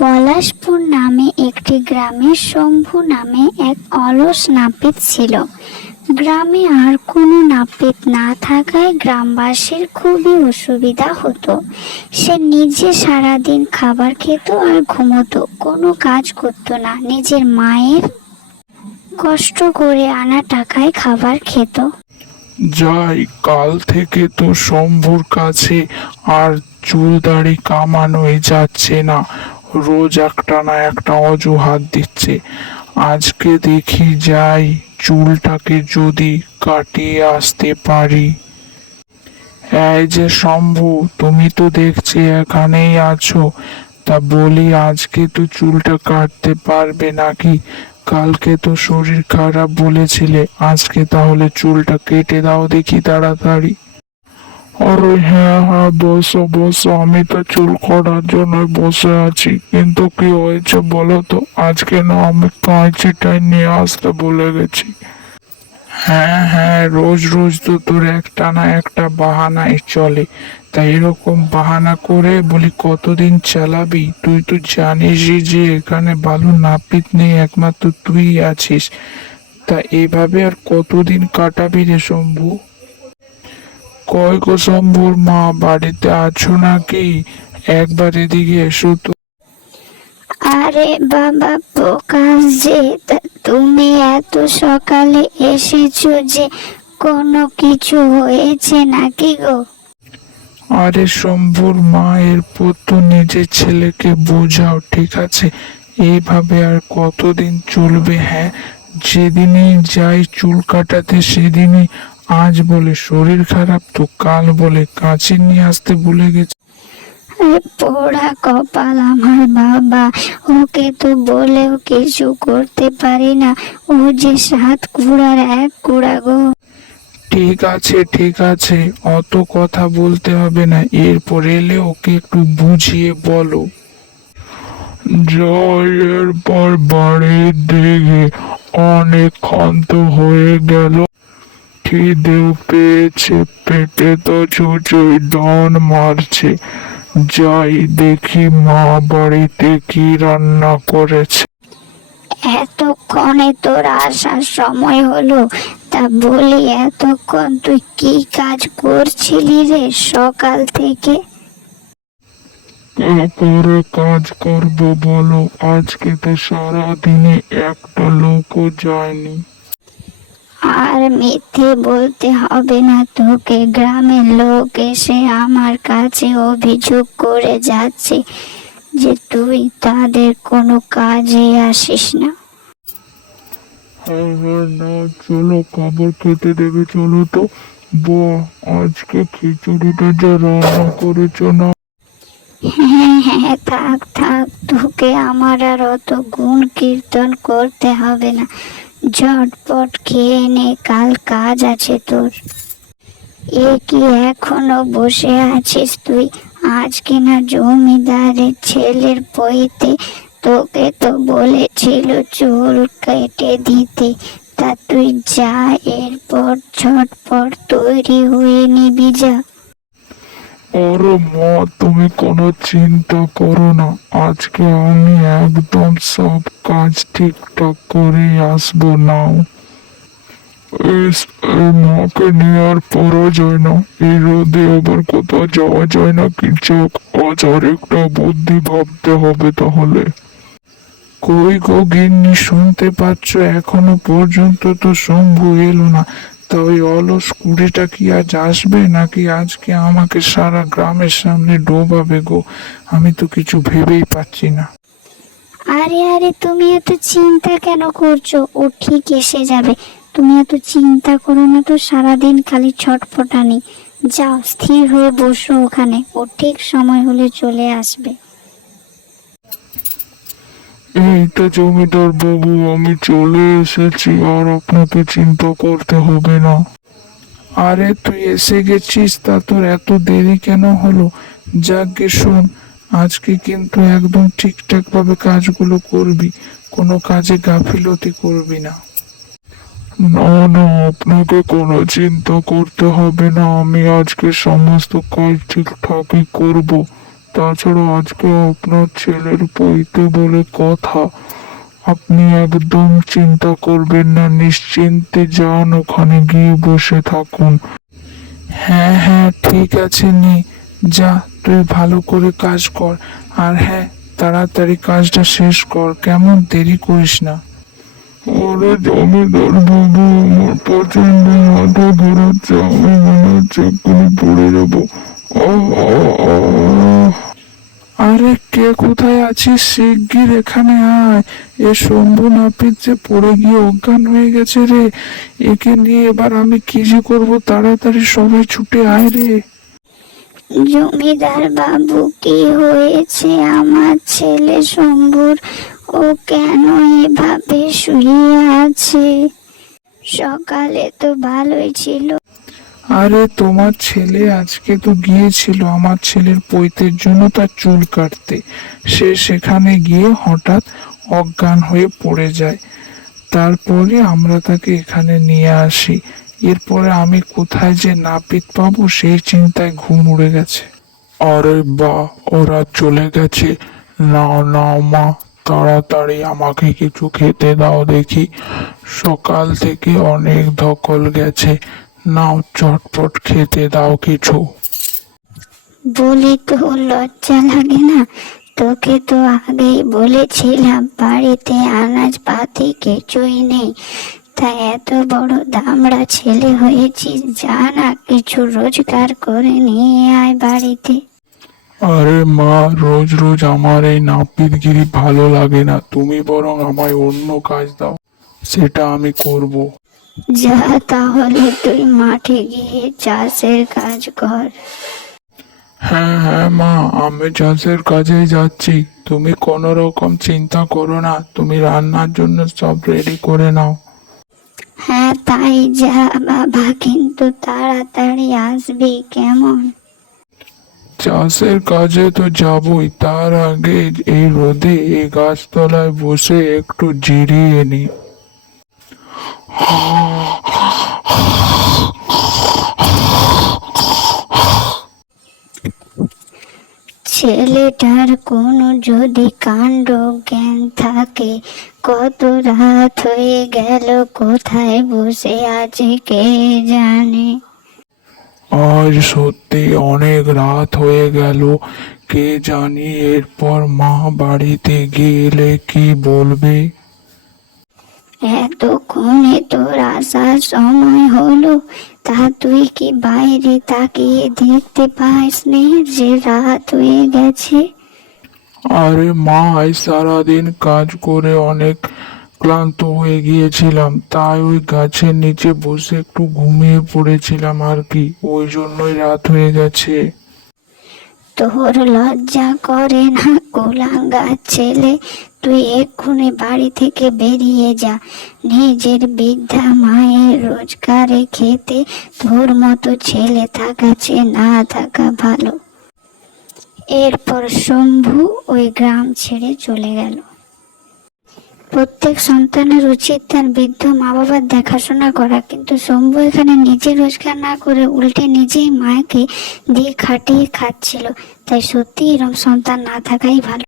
পলাশপুর নামে একটি গ্রামে শম্ভু নামে এক অলস নাপিত ছিল। গ্রামে আর কোনো নাপিত না থাকায় গ্রামবাসীর খুবই অসুবিধা হতো। সে নিজে সারাদিন খাবার খেত আর ঘুমোতো, কোনো কাজ করতো না, নিজের মায়ের কষ্ট করে আনা টাকায় খাবার খেত। যাই, কাল থেকে তো শম্ভুর কাছে আর চুল দাড়ি কামানোই যাচ্ছে না। রোজ একটা না একটা অজুহাত দিচ্ছে। আজকে দেখি যাই, চুলটাকে যদি কাটিয়ে আসতে পারি। এই যে শম্ভু, তুমি তো দেখছি এখানেই আছো। তা বলি, আজকে তো চুলটা কাটতে পারবে নাকি? কালকে তো শরীর খারাপ বলেছিলে, আজকে তাহলে চুলটা কেটে দাও দেখি তাড়াতাড়ি। আরে হ্যাঁ হ্যাঁ, বসো বসো, আমি তো চুল কাটার জন্য বসে আছি। কিন্তু কি হয়েছে বলো তো? আজকে না আমি কাঁচিটাই নিয়ে আসতে ভুলে গেছি। হ্যাঁ হ্যাঁ, রোজ রোজ তো তোর একটা না একটা বাহানাই চলে। তাই এরকম বাহানা করে বলি কতদিন চালাবি? তুই তো জানিসই যে এখানে ভালো নাপিত নেই, একমাত্র তুই আছিস। তা এইভাবে আর কতদিন কাটাবি রে শম্ভু? কয় গো শম্ভুর মা, বাড়িতে আছো নাকি? একবার এদিকে এসো তো। আরে বাবা প্রকাশ যে, তুমি এত সকালে এসেছো যে, কোনো কিছু হয়েছে নাকি গো? আরে শম্ভুর মা, এরপর তো নিজের ছেলেকে বোঝাও, ঠিক আছে? এইভাবে আর কতদিন চলবে? হ্যাঁ, যেদিনই যাই চুল কাটাতে সেদিনই আজ বলে শরীর খারাপ, তো কাল বলে কাঁচি নিয়ে আসতে ভুলে গেছে। আরে পোড়া কপাল আমার বাবা, ওকে তো বলেও কিছু করতে পারি না। ও যে সাত কুড়ার এক কুড়া গো। ঠিক আছে ঠিক আছে, অত কথা বলতে হবে না। এরপর এলে ওকে একটু বুঝিয়ে বলো। জয়ের পর বাড়ির দিকে অনেক ক্ষান্ত হয়ে গেল। খিদেও পেয়েছে, পেটে তো ছুঁচোই ডন মারছে। যাই দেখি মা বাড়িতে কি রান্না করেছে। এতক্ষণে তোর আসার সময় হলো? তা বলি, এতক্ষণ তুই কি কাজ করছিলি রে সকাল থেকে? তারপরে কাজ করব বলো? আজকে তো সারা দিনে একটা লোকও যায়নি। আর মিথ্যে বলতে হবে না তোকে, গ্রামের লোক এসে আমার কাছে অভিযোগ করে যাচ্ছে যে তুই তাদের কোনো কাজে আসিস না। হ্যাঁ হ্যাঁ, না চলো, খাবার খেতে দেবে, চলো তো। বাহ, আজকে খিচুড়িটা যা রান্না করেছো না। হ্যাঁ হ্যাঁ, থাক থাক, তোকে আমার আর অত গুণ কীর্তন করতে হবে না। ঝটপট খেয়ে নে, কাল কাজ আছে তোর। এ কি এখনো বসে আছিস তুই? আজকে না জমিদারের ছেলের বইতে তোকে তো বলেছিল চুল কেটে দিতে। তা তুই যা, এরপর ঝটপট তৈরি হয়ে নিবি যা। আরে মা, তুমি কোনো চিন্তা করো না। আজকে আমি একদম সব কাজ ঠিকঠাক করে আসবো। নাও, ইস, এই মাকে নিয়ে আর পড়া যায় না। এই রোদে আবার কোথাও যাওয়া যায় না কি? যাক, আজ আর একটা বুদ্ধি ভাবতে হবে তাহলে। কই গো গিন্নি, শুনতে পাচ্ছ? এখনো পর্যন্ত তো শম্ভু এলো না। তা ওই অলস কুড়িটা কি আজ আসবে, নাকি আজকে আমাকে সারা গ্রামের সামনে ডোবাবে গো? আমি তো কিছু ভেবেই পাচ্ছি না। আরে আরে, তুমি এত চিন্তা কেন করছো? ও ঠিক এসে যাবে। তুমি এত চিন্তা করো না তো, সারাদিন খালি ছটফটানি। যাও, স্থির হয়ে বসো ওখানে, ও ঠিক সময় হলে চলে আসবে। এই তো জমিদার বাবু, আমি চলে এসেছি, আর আপনাকে চিন্তা করতে হবে না। আরে তুই এসে গেছিস? তা তোর এত দেরি কেন হলো? যাকগে শোন, আজকে কিন্তু একদম ঠিকঠাক ভাবে কাজগুলো করবি, কোনো কাজে গাফিলতি করবি না। না না, আপনাকে কোনো চিন্তা করতে হবে না, আমি আজকে সমস্ত কাজ ঠিকঠাকই করব। তাছাড়া আজকে আপনার ছেলের পৈতে বলে কথা, আপনি একদম চিন্তা করবেন না, নিশ্চিন্তে যান, ওখানে গিয়ে বসে থাকুন। হ্যাঁ হ্যাঁ, ঠিক আছে, নে যা, তুই ভালো করে কাজ কর। আর হ্যাঁ, তাড়াতাড়ি কাজটা শেষ কর, কেমন, দেরি করিস না। আরে জমিদার বাবু, আমার প্রচন্ড মাথা ঘোরাচ্ছে, আমি মনে হচ্ছে এক্ষুনি পড়ে যাবো। আহ, আহ, আহ। আরে কে কোথায় আছিস, শিগগির এখানে আয়। এ শম্ভু নাপিত যে পড়ে গিয়ে অজ্ঞান হয়ে গেছে রে, একে নিয়ে এবার আমি কি যে করবো, তাড়াতাড়ি সবাই ছুটে আয় রে। জমিদার বাবু, কি হয়েছে আমার ছেলে শম্ভুর? ও কেন এভাবে শুয়ে আছে? সকালে তো ভালোই ছিল। আরে তোমার ছেলে আজকে তো গিয়েছিল আমার ছেলের পৈতের জন্য তার চুল কাটতে। সে সেখানে গিয়ে হঠাৎ অজ্ঞান হয়ে পড়ে যায়। তারপরে আমরা তাকে এখানে নিয়ে আসি। এরপরে আমি কোথায় যে নাপিত পাবো সেই চিন্তায় ঘুম উড়ে গেছে। আরে বাহ, ওরা চলে গেছে। নাও নাও মা, তাড়াতাড়ি আমাকে কিছু খেতে দাও দেখি। সকাল থেকে অনেক ধকল গেছে, নাও চটপট খেতে দাও কিছু। বলি তো লজ্জা লাগে না? তোকে তো আগেই বলেছিলাম বাড়িতে আনাজপাতি কিছুই নেই, তাই এত বড় দামড়া ছেলে হয়েছিস, যা না কিছু রোজগার করে নিয়ে আয় বাড়িতে। আরে মা, রোজ রোজ আমার এই নাপিতগিরি ভালো লাগে না, তুমি বরং আমায় অন্য কাজ দাও, সেটা আমি করব। যা, তাহলে তুই মাঠে গিয়ে চাষের কাজ কর। হ্যাঁ হ্যাঁ মা, আমি চাষের কাজে যাচ্ছি, তুমি কোনো রকম চিন্তা করো না, তুমি রান্নার জন্য সব রেডি করে নাও। হ্যাঁ তাই যা বাবা, কিন্তু তাড়াতাড়ি আসবি কেমন? চাষের কাজে তো যাবই, তার আগে এই রোদে এই গাছতলায় বসে একটু জিরিয়ে নি। ছেলেটার কোনো যদি কাণ্ড জ্ঞান থাকে, কত রাত হয়ে গেল, কোথায় বসে আছে কে জানে। আজ সত্যি অনেক রাত হয়ে গেল, কে জানি এরপর মা বাড়িতে গেলে কি বলবে। এতক্ষণে তোর আসার সময় হলো, তা তুই কি বাইরে তাকিয়ে দেখতে পাসনি যে রাত হয়ে গেছে? আরে মা, আজ সারাদিন কাজ করে অনেক ক্লান্ত হয়ে গিয়েছিলাম, তাই ওই গাছের নিচে বসে একটু ঘুমিয়ে পড়েছিলাম আর কি, ওই জন্যই রাত হয়ে গেছে। তোর লজ্জা করে না কুলাঙ্গার ছেলে? তুই এক্ষুনি বাড়ি থেকে বেরিয়ে যা। নিজের বৃদ্ধা মায়ের রোজগারে খেতে তোর মতো ছেলে থাকা চেয়ে না থাকা ভালো। এরপর শম্ভু ওই গ্রাম ছেড়ে চলে গেল। প্রত্যেক সন্তানের উচিত তার বৃদ্ধ মা বাবার দেখাশোনা করা, কিন্তু শম্ভু এখানে নিজে রোজগার না করে উল্টে নিজেই মাকে দিয়ে খাটিয়ে খাচ্ছিল। তাই সত্যি এরকম সন্তান না থাকাই ভালো।